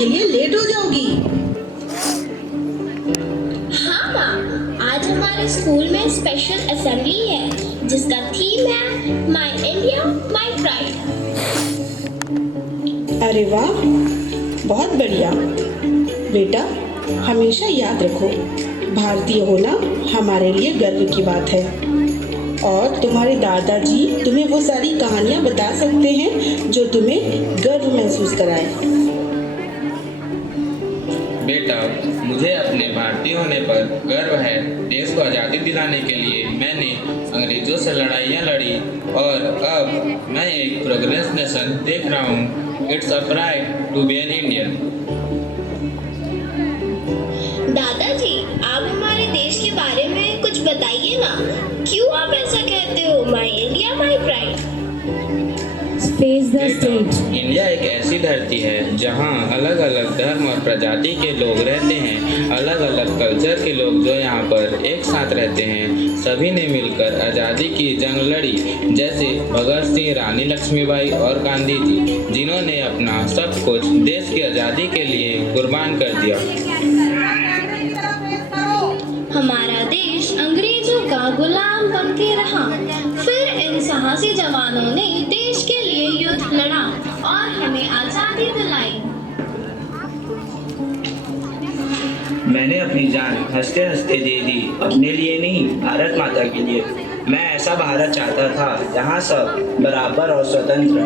के लिए लेट हो जाओगी। हाँ माँ, आज हमारे स्कूल में स्पेशल असेंबली है जिसका थीम है माई इंडिया माई प्राइड। अरे वाह, बहुत बढ़िया। बेटा, हमेशा याद रखो, भारतीय होना हमारे लिए गर्व की बात है। और तुम्हारे दादाजी तुम्हें वो सारी कहानियाँ बता सकते हैं जो तुम्हें गर्व महसूस कराए। बेटा, मुझे अपने भारतीय होने पर गर्व है। देश को आज़ादी दिलाने के लिए मैंने अंग्रेजों से लड़ाइयाँ लड़ी और अब मैं एक प्रोग्रेस नेशन देख रहा हूँ। It's a pride to be an Indian. दादाजी, आप हमारे देश के बारे में कुछ बताइए ना। क्यों आप ऐसा कहते हो, my India my pride? Face the stage. India एक ऐसी धरती है जहाँ अलग अलग धर्म और प्रजाति के लोग रहते हैं। अलग अलग कल्चर के लोग जो यहाँ पर एक साथ रहते हैं। सभी ने मिलकर आज़ादी की जंग लड़ी, जैसे भगत सिंह, रानी लक्ष्मीबाई और गांधी जी, जिन्होंने अपना सब कुछ देश की आज़ादी के लिए कुर्बान कर दिया। हमारा देश अंग्रेजों का गुलाम बन के रहा, फिर इन साहसी जवानों ने देश के लिए युद्ध लड़ा और हमें आज़ादी दिलाई। मैंने अपनी जान हंसते हंसते दे दी, अपने लिए नहीं, भारत माता के लिए। मैं ऐसा भारत चाहता था जहाँ सब बराबर और स्वतंत्र।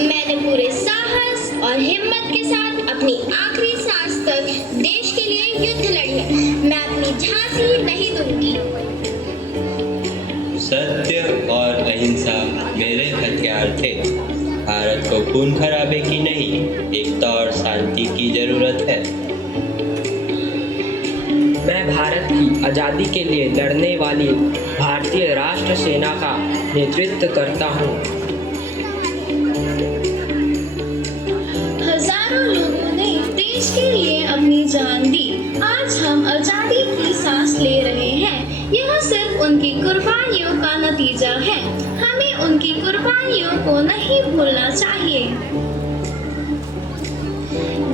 मैंने पूरे साहस और हिम्मत के साथ अपनी आखिरी सांस तक देश के लिए युद्ध लड़ी है। मैं अपनी झांसी नहीं दूंगी। सत्य और अहिंसा मेरे हथियार थे। भारत को खून खराबे की नहीं, एकता और शांति की जरूरत है। मैं भारत की आज़ादी के लिए लड़ने वाली भारतीय राष्ट्र सेना का नेतृत्व करता हूँ। हजारों लोगों ने देश के लिए अपनी जान दी। आज हम आज़ादी की सांस ले रहे हैं। यह सिर्फ उनकी कुर्बानियों का नतीजा है। हमें उनकी कुर्बानियों को नहीं भूलना चाहिए।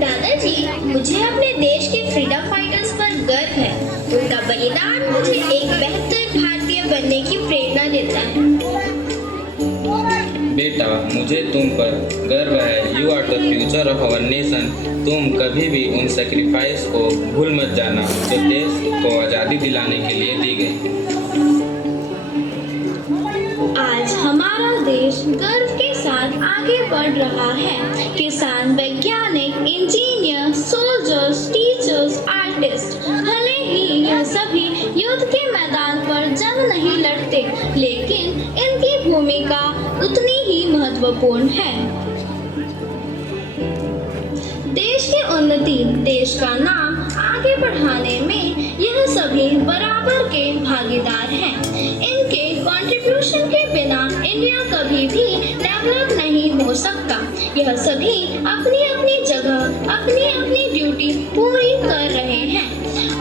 दादाजी, मुझे अपने देश के फ्रीडम फाइटर्स पर गर्व है। उनका बलिदान मुझे एक बेहतर भारतीय बनने की प्रेरणा देता है। बेटा, मुझे तुम पर गर्व है। You are the future of our nation. तुम कभी भी उन सेक्रीफाइस को भूल मत जाना जो देश को आज़ादी दिलाने के लिए दी गई। आज हमारा देश गर्व के साथ आगे बढ़ रहा है। किसान, वैज्ञानिक, इंजीनियर, सोल्जर्स, टीचर्स, आर्टिस्ट, भले ही यह सभी युद्ध के मैदान पर जंग नहीं लड़ते, लेकिन इनकी भूमिका उतनी ही महत्वपूर्ण है। देश की उन्नति, देश का नाम आगे बढ़ाने में यह सभी बराबर के भागीदार हैं। इनके कंट्रीब्यूशन के बिना इंडिया कभी भी डेवलप नहीं हो सकता। यह सभी अपनी अपनी जगह अपनी अपनी ड्यूटी पूरी कर रहे हैं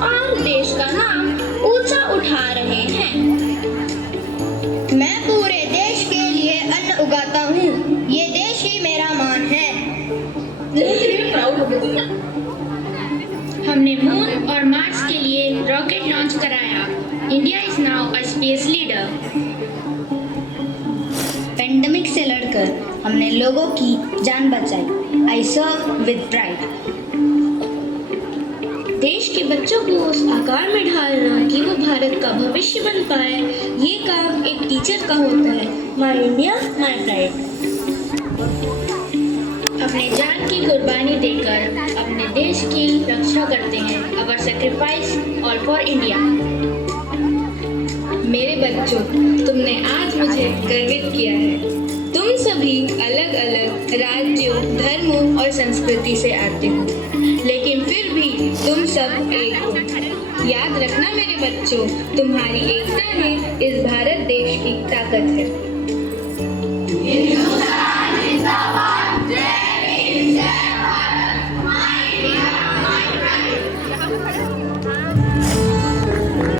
और देश का नाम ऊंचा उठा रहे हैं। मैं पूरे देश के लिए अन्न उगाता हूँ। ये देश ही मेरा मान है। हमने मून और मार्स के लिए रॉकेट लॉन्च कराया। India is now a space leader. Pandemic से लड़कर हमने लोगों की जान बचाई। आई सर्व विद प्राइड। देश के बच्चों को उस आकार में ढालना कि वो भारत का भविष्य बन पाए, ये काम एक टीचर का होता है। माई इंडिया माई प्राइड। अपने जान की कुर्बानी देकर अपने देश की रक्षा करते हैं। अवर सेक्रीफाइस ऑल फॉर इंडिया। मेरे बच्चों, तुमने आज मुझे गर्वित किया है। तुम सभी अलग अलग राज्यों, धर्मों और संस्कृति से आते हो, लेकिन फिर भी तुम सब एक हो। याद रखना मेरे बच्चों, तुम्हारी एकता ही इस भारत देश की ताकत है।